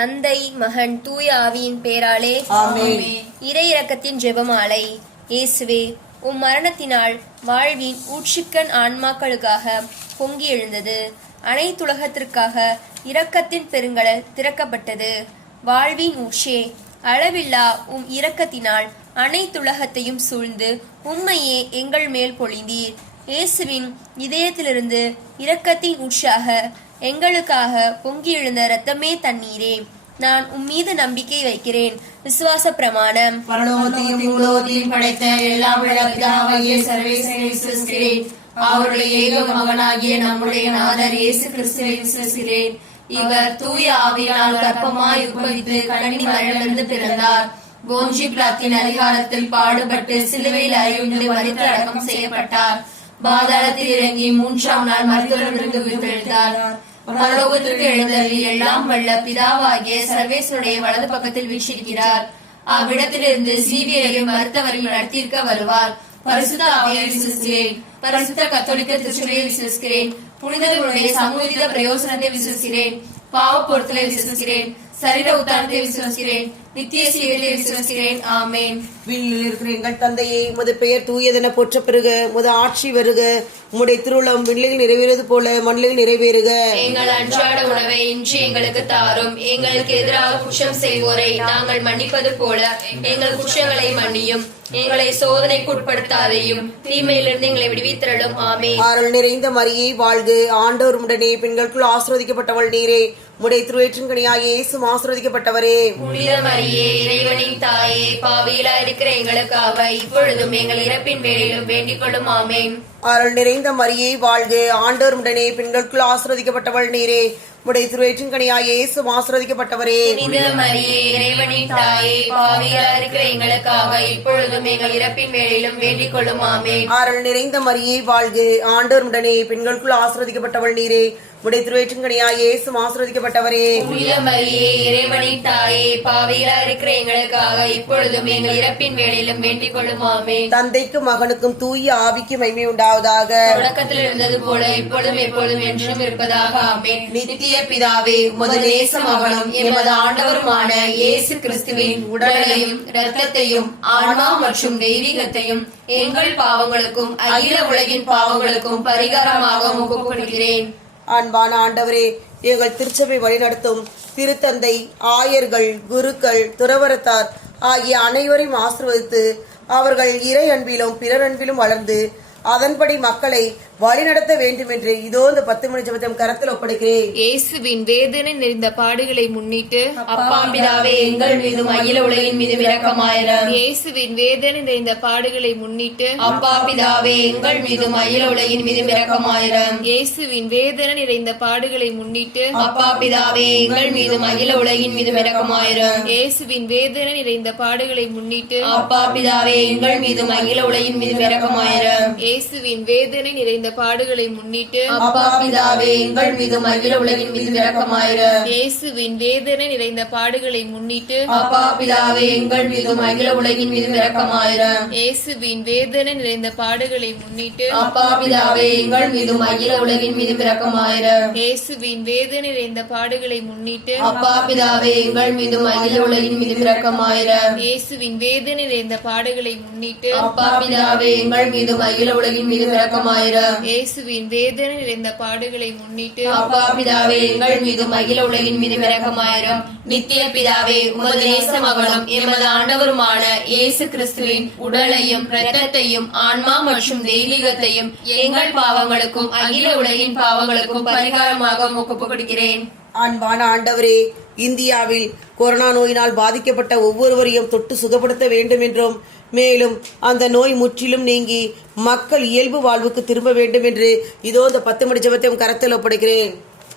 தந்தை, மகன், தூய ஆவியின் பேராலே ஆமென். இறை இரக்கத்தின் ஜெபமாலை. இயேசுவே, உம் மரணத்தினால் வாழ்வின் ஊற்றுக்கண் ஆன்மாக்களுக்காக பொங்கி எழுந்தது. அனைத்துலகத்திற்காக இரக்கத்தின் பெருங்கடல் திறக்கப்பட்டது. வாழ்வின் ஊற்றே, அளவில்லா உம் இரக்கத்தினால் அனைத்துலகத்தையும் சூழ்ந்து உம்மையே எங்கள் மேல் பொழிந்தீர். இயேசுவின் இதயத்திலிருந்து இரக்கத்தின் ஊற்றாக எங்களுக்காக பொங்கி எழுந்த இரத்தமே தண்ணீரே, நான் உம்மீது நம்பிக்கை வைக்கிறேன். விசுவாச பிரமாணம். பரலோகத்தையும் பூலோகத்தையும் படைத்த எல்லாம் வல்ல பிதாவாகிய சர்வேசனை விசுவசிக்கிறேன். அவருடைய ஏக மகனாகிய நம்முடைய நாதர் இயேசு கிறிஸ்துவை விசுவசிக்கிறேன். இவர் தூய ஆவியினால் கர்ப்பமாய் உட்பவித்து கன்னி மரியிலிருந்து பிறந்தார். போஞ்சி பிலாத்தின் அதிகாரத்தில் பாடுபட்டு சிலுவையில் அறையுண்டு மரித்து அடக்கம் செய்யப்பட்டார். பாதாளத்தில் இறங்கி 3ஆம் நாள் மரித்தோரிலிருந்து உயிர்த்தெழுந்தார். பரலோகத்திற்கு எழுந்தருளி எல்லாம் வல்ல பிதாவாகிய சர்வேஸ்வருடைய வலது பக்கத்தில் வீற்றிருக்கிறார். அவ்விடத்திலிருந்து ஜீவியரையும் மருத்துவரையும் நடத்தியிருக்க வருவார். பரிசுத்த ஆவியை விசுவசிக்கிறேன். பரிசுத்த கத்தோலிக்க திருச்சபையை விசுவசிக்கிறேன். புனிதர்களுடைய சமூக பிரயோசனத்தை விசுவசிக்கிறேன். பாவ பொருட்களை விசுவசிக்கிறேன். சரீர உத்தாரணத்தை விசுவசிக்கிறேன். நித்திய சீரத்தை விசுவசிக்கிறேன். ஆமேன். விண்ணில் இருக்கிற எங்கள் தந்தையே, உமது பெயர் தூயதென போற்ற பெறுக. உமது ஆட்சி வருக. உம்முடைய திருவுளம் விண்ணில் நிறைவேறுவது போல மண்ணில் நிறைவேறுக. எங்கள் அன்றாட உணவை இன்று எங்களுக்கு தாரும். எங்களுக்கு எதிராக குற்றம் செய்வோரை நாங்கள் மன்னிப்பது போல எங்கள் குற்றங்களை மன்னியும். எங்களை சோதனைக்கு உட்படுத்தாதையும் தீமையிலிருந்து எங்களை விடுவித்தருளும். ஆமென். அருள் நிறைந்த மரியே வாழ்க. ஆண்டவர் உடனே பெண்களுக்குள் ஆசீர்வதிக்கப்பட்டவள் நீரே. உம்முடைய திருவயிற்றின் கனியாகிய இயேசுவும் ஆசீர்வதிக்கப்பட்டவரே. புனித மரியே, இறைவனின் தாயே, பாவிகளா இருக்கிற எங்களுக்காக இப்பொழுதும் எங்கள் இறப்பின் வேளையிலும் வேண்டிக் கொள்ளும். ஆமென். அருள் நிறைந்த மரியே வாழ்க. ஆண்டவர் உடனே பெண்களுக்குள் ஆசீர்வதிக்கப்பட்டவள் நீரே. உம்முடைய திருவயிற்றின் கனியாகிய இயேசுவும் ஆசீர்வதிக்கப்பட்டவரே. புனித மரியே, இறைவனின் தாயே, பாவிகளா இருக்கிற எங்களுக்காக இப்பொழுதும் எங்கள் இறப்பின் வேளையிலும் வேண்டிக் கொள்ளும். ஆமென். அருள் நிறைந்த மரியே வாழ்க. ஆண்டவர் உடனே பெண்களுக்குள் ஆசீர்வதிக்கப்பட்டவள் நீரே. உம்முடைய திருவயிற்றின் கனியாகிய இயேசுவும் ஆசீர்வதிக்கப்பட்டவரே. புனித மரியே, இறைவனின் தாயே, பாவிகளா இருக்கிற எங்களுக்காக இப்பொழுதும் எங்கள் இறப்பின் வேளையிலும் வேண்டிக் கொள்ளும். ஆமென். தந்தைக்கும் மகனுக்கும் தூய ஆவிக்கும் மகிமை உண்டாவதாக. தொடக்கத்தில் இருந்தது போல இப்பொழுதும் எப்பொழுதும் என்றும் இருப்பதாக. ஆமென். நித்திய பிதாவே, உமது நேச மகனும் எமது ஆண்டவருமான இயேசு கிறிஸ்துவின் உடலையும் இரத்தத்தையும் ஆன்மா மற்றும் தெய்வீகத்தையும் எங்கள் பாவங்களுக்கும் அகில உலகின் பாவங்களுக்கும் பரிகாரமாக ஒப்புக் கொடுக்கிறேன். அன்பான ஆண்டவரே, எங்கள் திருச்சபை வழிநடத்தும் திருத்தந்தை, ஆயர்கள், குருக்கள், துறவரத்தார் ஆகிய அனைவரையும் ஆசீர்வதித்து அவர்கள் இறை அன்பிலும் பிறர் அன்பிலும் வளர்ந்து அதன்படி மக்களை வழிநடத்த வேண்டும் என்று இதோ இந்த 10 மணி ஜெபத்தை கரத்தில் ஒப்படைக்கிறேன். இயேசுவின் வேதனை நிறைந்த பாடுகளை முன்னிட்டு அப்பா பிதாவே, எங்கள் மீதும் அகில உலகின் மீதும் இரக்கமாயிரம். இயேசுவின் வேதனை நிறைந்த பாடுகளை முன்னிட்டு அப்பா பிதாவே, எங்கள் மீதும் அகில உலகின் மீதும் இரக்கமாயிரம். இயேசுவின் வேதனை நிறைந்த பாடுகளை முன்னிட்டு அப்பா பிதாவே, எங்கள் மீதும் அகில உலகின் மீதும் இரக்கமாயிரம். இயேசுவின் வேதனை நிறைந்த பாடுகளை முன்னிட்டு அப்பா பிதாவே, எங்கள் மீதும் அகில உலகின் மீதும் இரக்கமாயிரம். இயேசுவின் வேதனை நிறைந்த பாடுகளை முன்னிட்டு அப்பா பிதாவே, எங்கள் மீதும் அகில உலகின் மீதும் இரக்கமாயிரம். இயேசுவின் வேதனை நிறைந்த பாடுகளை முன்னிட்டு அப்பா பிதாவே, எங்கள் மீதும் அகில உலகின் மீதும் இரக்கமாயிரம். இயேசுவின் வேதனை நிறைந்த பாடுகளை முன்னிட்டு அப்பா பிதாவே, எங்கள் மீதும் அகில உலகின் மீதும் இரக்கமாயிரம். இயேசுவின் வேதனை நிறைந்த பாடுகளை முன்னிட்டு அப்பா பிதாவே, எங்கள் மீதும் அகில உலகின் மீதும் இரக்கமாயிரம். இயேசுவின் வேதனை நிறைந்த பாடுகளை முன்னிட்டு அப்பா பிதாவே, எங்கள் மீதும் அகில உலகின் மீதும் இரக்கமாயிரம். இயேசுவின் வேதனை நிறைந்த பாடுகளை முன்னிட்டு அப்பா பிதாவே, எங்கள் மீதும் அகில உலகின் மீதும் இரக்கமாயிரம். நித்திய பிதாவே, உமது நேச மகனும் எமது ஆண்டவருமான இயேசு கிறிஸ்துவின் உடலையும் இரத்தத்தையும் ஆன்மா மற்றும் தெய்வீகத்தையும் எங்கள் பாவங்களுக்கும் அகில உலகின் பாவங்களுக்கும் பரிகாரமாக ஒப்புக் கொடுக்கிறேன். அன்பான ஆண்டவரே, இந்தியாவில் கொரோனா நோயினால் பாதிக்கப்பட்ட ஒவ்வொருவரையும் தொட்டு சுகப்படுத்த வேண்டும் என்றும், மேலும் அந்த நோய் முற்றிலும் நீங்கி மக்கள் இயல்பு வாழ்வுக்கு திரும்ப வேண்டும் என்று இதோ இந்த 10 மணி ஜெபத்தை கரத்தில் ஒப்படைக்கிறேன்.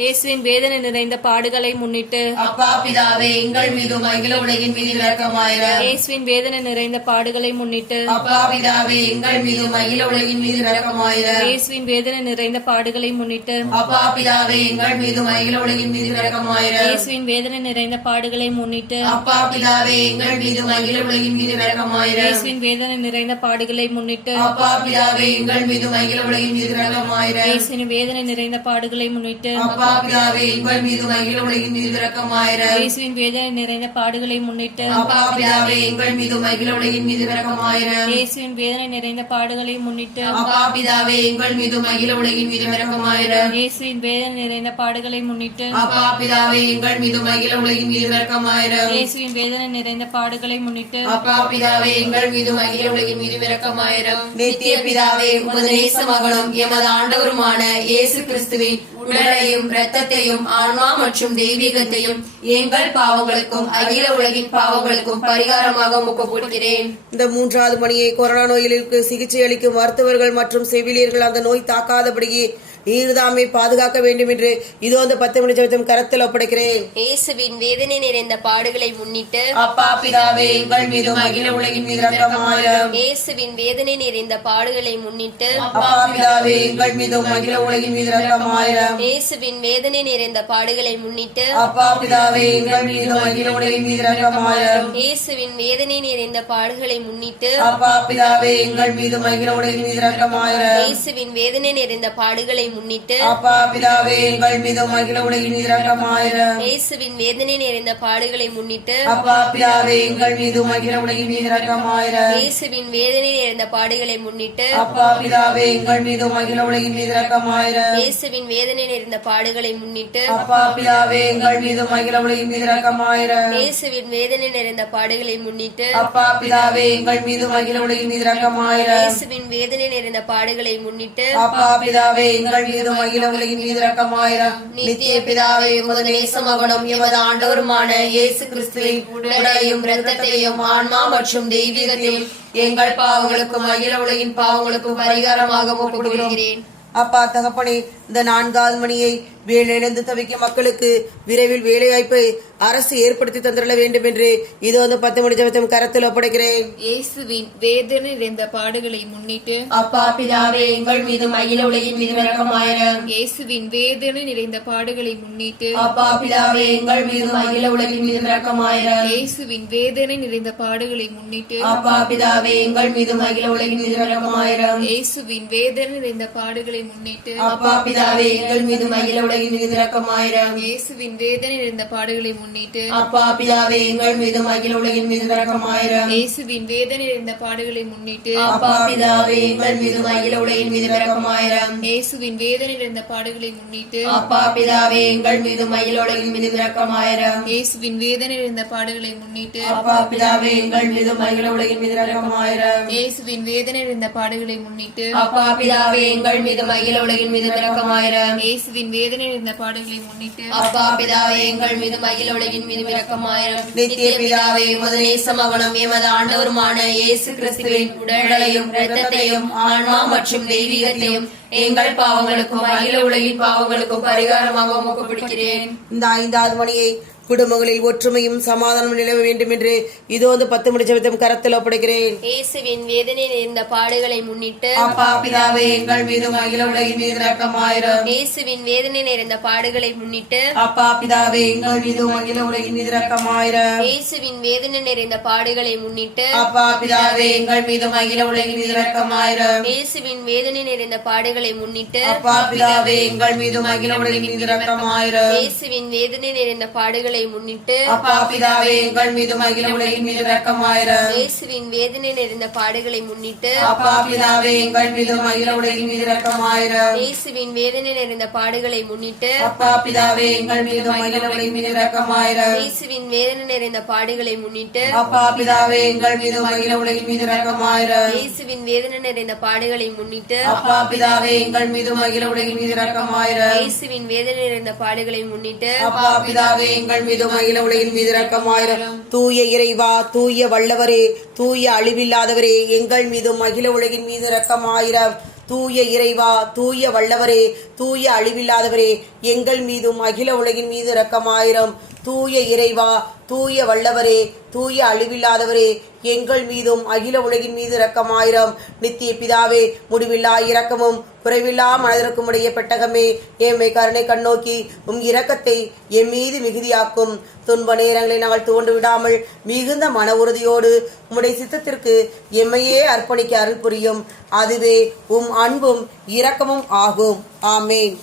இயேசுவின் வேதனை நிறைந்த பாடுகளை முன்னிட்டு அப்பா பிதாவே, எங்கள் மீதும் அகில உலகின் மீதும் இரக்கமாயிரம். இயேசுவின் வேதனை நிறைந்த பாடுகளை முன்னிட்டு அப்பா பிதாவே, எங்கள் மீதும் அகில உலகின் மீதும் இரக்கமாயிரம். இயேசுவின் வேதனை நிறைந்த பாடுகளை முன்னிட்டு அப்பா பிதாவே, எங்கள் மீதும் அகில உலகின் மீதும் இரக்கமாயிரம். இயேசுவின் வேதனை நிறைந்த பாடுகளை முன்னிட்டு அப்பா பிதாவே, எங்கள் மீதும் அகில உலகின் மீதும் இரக்கமாயிரம். இயேசுவின் வேதனை நிறைந்த பாடுகளை முன்னிட்டு அப்பா பிதாவே, எங்கள் மீதும் அகில உலகின் மீதும் இரக்கமாயிரம். இயேசுவின் வேதனை நிறைந்த பாடுகளை முன்னிட்டு அப்பா அப்பா பிதாவே எங்கள் மீது அகில உலகின் மீது இரக்கமாயிரம். இயேசுவின் வேதனை நிறைந்த பாடுகளை முன்னிட்டு அப்பா பிதாவே எங்கள் மீது அகில உலகின் மீது இரக்கமாயிரம். இயேசுவின் வேதனை நிறைந்த பாடுகளை முன்னிட்டு அப்பா பிதாவே எங்கள் மீது அகில உலகின் மீது இரக்கமாயிரம். இயேசுவின் வேதனை நிறைந்த பாடுகளை முன்னிட்டு அப்பா பிதாவே எங்கள் மீது அகில உலகின் மீது இரக்கமாயிரம். இயேசுவின் வேதனை நிறைந்த பாடுகளை முன்னிட்டு அப்பா பிதாவே எங்கள் மீது அகில உலகின் மீது இரக்கமாயிரம். நித்திய பிதாவே உமது நேச மகனும் எமது ஆண்டவருமான இயேசு கிறிஸ்துவின் உடலையும் இரத்தத்தையும் ஆன்மா மற்றும் தெய்வீகத்தையும் எங்கள் பாவங்களுக்கும் அகில உலகின் பாவங்களுக்கும் பரிகாரமாக உமக்கு கொடுக்கிறேன். இந்த 3வது மணியை கொரோனா நோய்களுக்கு சிகிச்சை அளிக்கும் மருத்துவர்கள் மற்றும் செவிலியர்கள் அந்த நோய் தாக்காதபடியே நீர்தாமை பாதுகாக்க வேண்டும் என்று இதோ அந்த 10 மணி ஜெபத்தையும் கரத்தில் ஒப்படைக்கிறேன். இயேசுவின் வேதனை நிறைந்த பாடுகளை முன்னிட்டு அப்பா பிதாவே எங்கள் மீது அகில உலகின் மீது இரக்கமாயிரம். இயேசுவின் வேதனை நிறைந்த பாடுகளை முன்னிட்டு அப்பா பிதாவே எங்கள் மீது அகில உலகின் மீது இரக்கமாயிரம். இயேசுவின் வேதனை நிறைந்த பாடுகளை முன்னிட்டு அப்பா பிதாவே எங்கள் மீது அகில உலகின் மீது இரக்கமாயிரம். இயேசுவின் வேதனை நிறைந்த பாடுகளை முன்னிட்டு அப்பா பிதாவே எங்கள் மீது அகில உலகின் மீது இரக்கமாயிரம். இயேசுவின் வேதனை நிறைந்த பாடுகளை முன்னிட்டு அப்பா பிதாவே எங்கள் மீது அகில உலகின் மீது இரக்கமாயிரம். இயேசுவின் வேதனை நிறைந்த பாடுகளை முன்னிட்டு அப்பா பிதாவே எங்கள் மீது அகில உலகின் மீது இரக்கமாயிரம். இயேசுவின் வேதனை நிறைந்த பாடுகளை முன்னிட்டு அப்பா பிதாவே எங்கள் மீது அகில உலகின் மீது இரக்கமாயிரம். இயேசுவின் வேதனை நிறைந்த பாடுகளை முன்னிட்டு அப்பா பிதாவே எங்கள் மீது அகில உலகின் மீது இரக்கமாயிரம். இயேசுவின் வேதனை நிறைந்த பாடுகளை முன்னிட்டு அப்பா பிதாவே எங்கள் மீது அகில உலகின் மீது இரக்கமாயிரம். இயேசுவின் வேதனை நிறைந்த பாடுகளை முன்னிட்டு அப்பா பிதாவே எங்கள் மீது அகில உலகின் மீது இரக்கமாயிரம். நித்திய பிதாவே உமது நேச மகனும் எமது ஆண்டவருமான இயேசு கிறிஸ்துவின் உடலையும் இரத்தத்தையும் ஆன்மா மற்றும் தெய்வீகத்தையும் எங்கள் பாவங்களுக்கும் அகில உலகின் பாவங்களுக்கும் பரிகாரமாக ஒப்புக்கொடுக்கிறேன். அப்பா தகப்பனே, இந்த 4வது மணியை வேலையிழந்து தவிக்கும் மக்களுக்கு விரைவில் வேலைவாய்ப்பை அரசு ஏற்படுத்தி தந்துள்ள வேண்டும் என்று இதோ அந்த 10 மணி ஜெபத்தையும் கரத்தில் ஒப்படைக்கிறேன். இயேசுவின் வேதனை நிறைந்த பாடுகளை முன்னிட்டு அப்பா பிதாவே எங்கள் மீது அகில உலகின் மீது இரக்கமாயிரம். இயேசுவின் வேதனை நிறைந்த பாடுகளை முன்னிட்டு அப்பா பிதாவே எங்கள் மீது அகில உலகின் மீது இரக்கமாயிரம். இயேசுவின் வேதனை நிறைந்த பாடுகளை முன்னிட்டு அப்பா பிதாவே எங்கள் மீது அகில உலகின் மீது இரக்கமாயிரம். இயேசுவின் வேதனை நிறைந்த பாடுகளை முன்னிட்டு அப்பா பிதாவே எங்கள் மீது அகில உலகின் மீது இரக்கமாயிரம். இயேசுவின் வேதனை நிறைந்த பாடுகளை முன்னிட்டு அப்பா பிதாவே எங்கள் மீது அகில உலகின் மீது இரக்கமாயிரம். இயேசுவின் வேதனை நிறைந்த பாடுகளை முன்னிட்டு அப்பா பிதாவே எங்கள் மீது அகில உலகின் மீது இரக்கமாயிரம். இயேசுவின் வேதனை நிறைந்த பாடுகளை முன்னிட்டு அப்பா பிதாவே எங்கள் மீது அகில உலகின் மீது இரக்கமாயிரம். இயேசுவின் வேதனை நிறைந்த பாடுகளை முன்னிட்டு அப்பா பிதாவே எங்கள் மீது அகில உலகின் மீது இரக்கமாயிரம். இயேசுவின் வேதனை நிறைந்த பாடுகளை முன்னிட்டு அப்பா பிதாவே எங்கள் மீது அகில உலகின் மீது இரக்கமாயிரம். இயேசுவின் வேதனை நிறைந்த பாடுகளை முன்னிட்டு அப்பா பிதாவே எங்கள் மீது அகில உலகின் மீது இரக்கமாயிரம். நித்திய பிதாவே உமது நேச மகனும் எமது ஆண்டவருமான இயேசு கிறிஸ்துவின் உடலையும் இரத்தத்தையும் ஆன்மா மற்றும் தெய்வீகத்தையும் எங்கள் பாவங்களுக்கும் அகில உலகின் பாவங்களுக்கும் பரிகாரமாக உமக்கு கொடுக்கிறேன். இந்த 5வது மணியை குடும்பங்களில் ஒற்றுமையும் சமாதானம் நிலவ வேண்டும் என்று இதோ அந்த 10 மணி ஜெபத்தையும் கரத்தில் ஒப்படைக்கிறேன். இயேசுவின் வேதனை நிறைந்த பாடுகளை முன்னிட்டு அப்பா பிதாவே எங்கள் மீது அகில உலகின் மீது இரக்கமாயிரம். இயேசுவின் வேதனை நிறைந்த பாடுகளை முன்னிட்டு அப்பா பிதாவே எங்கள் மீது அகில உலகின் மீது இரக்கமாயிரம். இயேசுவின் வேதனை நிறைந்த பாடுகளை முன்னிட்டு அப்பா பிதாவே எங்கள் மீது அகில உலகின் மீது இரக்கமாயிரம். இயேசுவின் வேதனை நிறைந்த பாடுகளை முன்னிட்டு அப்பா பிதாவே எங்கள் மீது அகில உலகின் மீது இரக்கமாயிரம். இயேசுவின் வேதனை நிறைந்த பாடுகளை முன்னிட்டு அப்பா பிதாவே எங்கள் மீது அகில உலகின் மீது இரக்கமாயிரம். இயேசுவின் வேதனை நிறைந்த பாடுகளை முன்னிட்டு அப்பா பிதாவே எங்கள் மீது அகில உலகின் மீது இரக்கமாயிரம். இயேசுவின் வேதனை நிறைந்த பாடுகளை முன்னிட்டு அப்பா பிதாவே எங்கள் மீது அகில உலகின் மீது இரக்கமாயிரம். இயேசுவின் வேதனை நிறைந்த பாடுகளை முன்னிட்டு அப்பா பிதாவே எங்கள் மீது அகில உலகின் மீது இரக்கமாயிரம். இயேசுவின் வேதனை நிறைந்த பாடுகளை முன்னிட்டு அப்பா பிதாவே எங்கள் மீது அகில உலகின் மீது இரக்கமாயிரம். இயேசுவின் வேதனை நிறைந்த பாடுகளை முன்னிட்டு அப்பா பிதாவே எங்கள் மீது அகில உலகின் மீது இரக்கமாயிரம். தூய இறைவா, தூய வல்லவரே, தூய அழிவில்லாதவரே, எங்கள் மீதும் அகில உலகின் மீது இரக்கமாயிரம். தூய இறைவா, தூய வல்லவரே, தூய அழிவில்லாதவரே, எங்கள் மீதும் அகில உலகின் மீது இரக்கமாயிரம். தூய இறைவா, தூய வல்லவரே, தூய அழிவில்லாதவரே, எங்கள் மீதும் அகில உலகின் மீது இரக்கமாயிரம். நித்திய பிதாவே, முடிவில்லா இரக்கமும் குறைவில்லா மனதிற்கும் உடைய பெட்டகமே, எம்மை கருணை கண்ணோக்கி உம் இரக்கத்தை எம் மீது மிகுதியாக்கும். துன்ப நேரங்களை நாங்கள் தோண்டு விடாமல் மிகுந்த மன உறுதியோடு உம்முடைய சித்தத்திற்கு எம்மையே அர்ப்பணிக்க அருள் புரியும். அதுவே உம் அன்பும் இரக்கமும் ஆகும். ஆமேன்.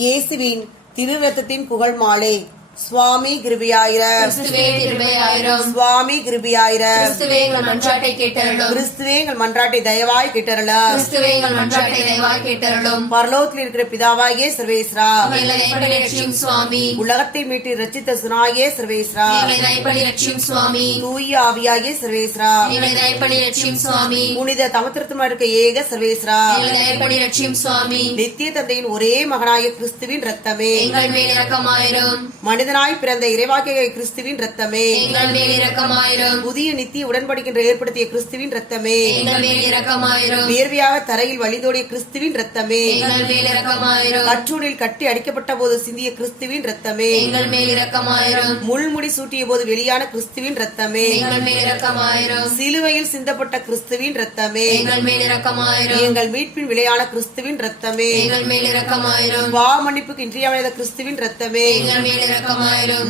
இயேசுவின் திரு ரத்தத்தின் புகழ் மாலை. சுவாமி கிருபையாயிரம். கிறிஸ்துவே கிருபையாயிரம். சுவாமி கிருபையாயிரம். கிறிஸ்துவே எங்கள் மன்றாட்டை கேட்டருளும். கிறிஸ்துவே எங்கள் மன்றாட்டை தயவாய் கேட்டருளும். கிறிஸ்துவே எங்கள் மன்றாட்டை தயவாய் கேட்டருளும். பரலோகத்தில் இருக்கிற பிதாவாகிய சர்வேஸ்வரா, எங்களை தயப்படி ரட்சியும் சுவாமி. உலகத்தை மீட்டு ரட்சித்த சுனாகிய சர்வேஸ்வரா, எங்களை தயப்படி ரட்சியும் சுவாமி. தூய ஆவியாகிய சர்வேஸ்வரா, எங்களை தயப்படி ரட்சியும் சுவாமி. புனித தமத்திருத்தமா இருக்க ஏக சர்வேஸ்வரா, எங்களை தயப்படி ரட்சியும் சுவாமி. நித்திய தந்தையின் ஒரே மகனாய கிறிஸ்துவின் ரத்தமே, எங்கள் மேல் இரக்கமாயிரும். மனிதனாய் பிறந்த இறைவாக்கிய கிறிஸ்துவின் ரத்தமே, எங்கள் மேல் இரக்கமாயிரும். புதிய நித்திய உடன்படிக்கின்ற ஏற்படுத்திய கிறிஸ்துவின் ரத்தமே, எங்கள் மேல் இரக்கமாயிரும். வியர்வையாக தரையில் வழிந்தோடிய கிறிஸ்துவின் ரத்தமே, எங்கள் மேல் இரக்கமாயிரும். கற்றூரில் கட்டி அடிக்கப்பட்ட போது சிந்திய கிறிஸ்துவின் ரத்தமே, எங்கள் மேல் இரக்கமாயிரும். முள்முடி சூட்டிய போது வெளியான கிறிஸ்துவின் ரத்தமே, எங்கள் மேல் இரக்கமாயிரும். சிலுவையில் சிந்தப்பட்ட கிறிஸ்துவின் ரத்தமே, எங்கள் மேல் இரக்கமாயிரும். எங்கள் மீட்பின் விளையான கிறிஸ்துவின் ரத்தமே, எங்கள் மேல் இரக்கமாயிரும். பாவ மன்னிப்புக்கு இன்றியமையாத கிறிஸ்துவின் ரத்தமே, எங்கள் மேல் இரக்கமாயிரும்.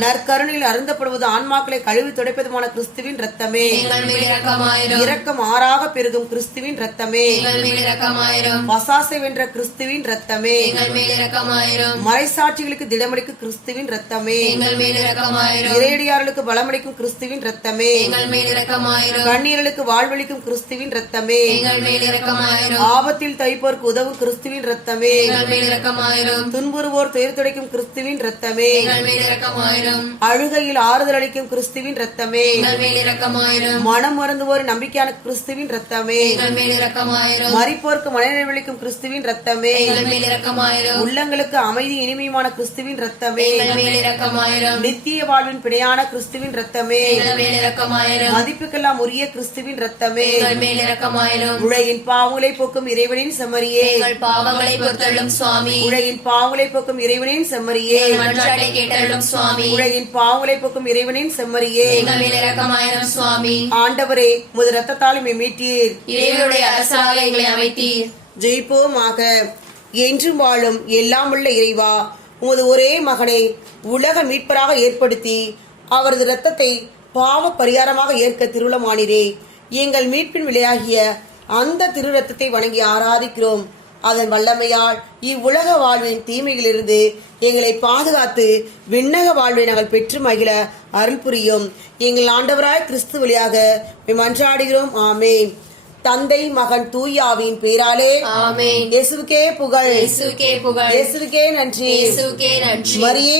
நற்கருணையில் அருந்தப்படுவது ஆன்மாக்களை கழுவி துடைப்பதுமான கிறிஸ்துவின் ரத்தமே, எங்கள் மேல் இரக்கமாயிரும். இரக்கம் ஆறாக பெருகும் கிறிஸ்துவின் ரத்தமே, எங்கள் மேல் இரக்கமாயிரும். வசாசை வென்ற கிறிஸ்துவின் ரத்தமே, எங்கள் மேல் இரக்கமாயிரும். மறைசாட்சிகளுக்கு திடமளிக்கும் கிறிஸ்துவின் ரத்தமே, எங்கள் மேல் இரக்கமாயிரும். இறையடியார்களுக்கு பலமளிக்கும் கிறிஸ்துவின் ரத்தமே, எங்கள் மேல் இரக்கமாயிரும். கண்ணீர்களுக்கு வாழ்வளிக்கும் கிறிஸ்துவின் ரத்தமே, எங்கள் மேல் இரக்கமாயிரும். ஆபத்தில் தைப்போருக்கு உதவும் கிறிஸ்துவின் ரத்தமே, எங்கள் மேல் இரக்கமாயிரும். துன்புறுவோர் துயர் துடைக்கும் கிறிஸ்துவின் ரத்தமே, எங்கள் மேல் இரக்கமாயிரும். அழுகையில் ஆறுதல் அளிக்கும் கிறிஸ்துவின் ரத்தமே, எங்கள் மேல் இரக்கமாயிரும். மனம் மறந்துவோர் நம்பிக்கையான கிறிஸ்துவின் ரத்தமே, எங்கள் மேல் இரக்கமாயிரும். மரிப்போருக்கு மனநிறைவளிக்கும் கிறிஸ்துவின் ரத்தமே, எங்கள் மேல் இரக்கமாயிரும். உள்ளங்களுக்கு அமைதி இனிமையுமான கிறிஸ்துவின் ரத்தமே, எங்கள் மேல் இரக்கமாயிரும். நித்திய வாழ்வின் பிணையான கிறிஸ்துவின் ரத்தமே, எங்கள் மேல் இரக்கமாயிரும். மதிப்புக்கெல்லாம் உரிய கிறிஸ்துவின் ரத்தமே, எங்கள் மேல் இரக்கமாயிரும். உலகின் பாவங்களை போக்கும் இறைவனின் செம்மறியே, எங்கள் பாவங்களை பொறுத்தள்ளும் சுவாமி. உலகின் பாவங்களை போக்கும் இறைவனின் செம்மறியே, எங்கள் மன்றாட்டை கேட்டருளும் சுவாமி. உலகின் பாவங்களை போக்கும் இறைவனின் செம்மறியே, எங்கள் மேல் இரக்கமாயிரும் சுவாமி. ஆண்டவரே முது ரத்தத்தால் எம்மை மீட்டீர், இறைவனுடைய அரசாக எங்களை அமைத்தீர். ஜெயிப்போமாக. என்றும் வாழும் எல்லாம் உள்ள இறைவா, உமது ஒரே மகனை உலக மீட்பராக ஏற்படுத்தி அவரது இரத்தத்தை பாவ பரிகாரமாக ஏற்க திருவுளமானீரே. எங்கள் மீட்பின் விலையாகிய அந்த திரு ரத்தத்தை வணங்கி ஆராதிக்கிறோம். அதன் வல்லமையால் இவ்வுலக வாழ்வின் தீமையிலிருந்து எங்களை பாதுகாத்து விண்ணக வாழ்வை நாங்கள் பெற்று மகிழ அருள் புரியும். எங்கள் ஆண்டவராய் கிறிஸ்து வழியாக மன்றாடுகிறோம். ஆமென். தந்தை மகன் தூய ஆவியின் பேராலே ஆமென். இயேசுவுக்கே புகழ், இயேசுவுக்கே புகழ். இயேசுவுக்கே நன்றி. இயேசுவுக்கே நன்றி. மரியே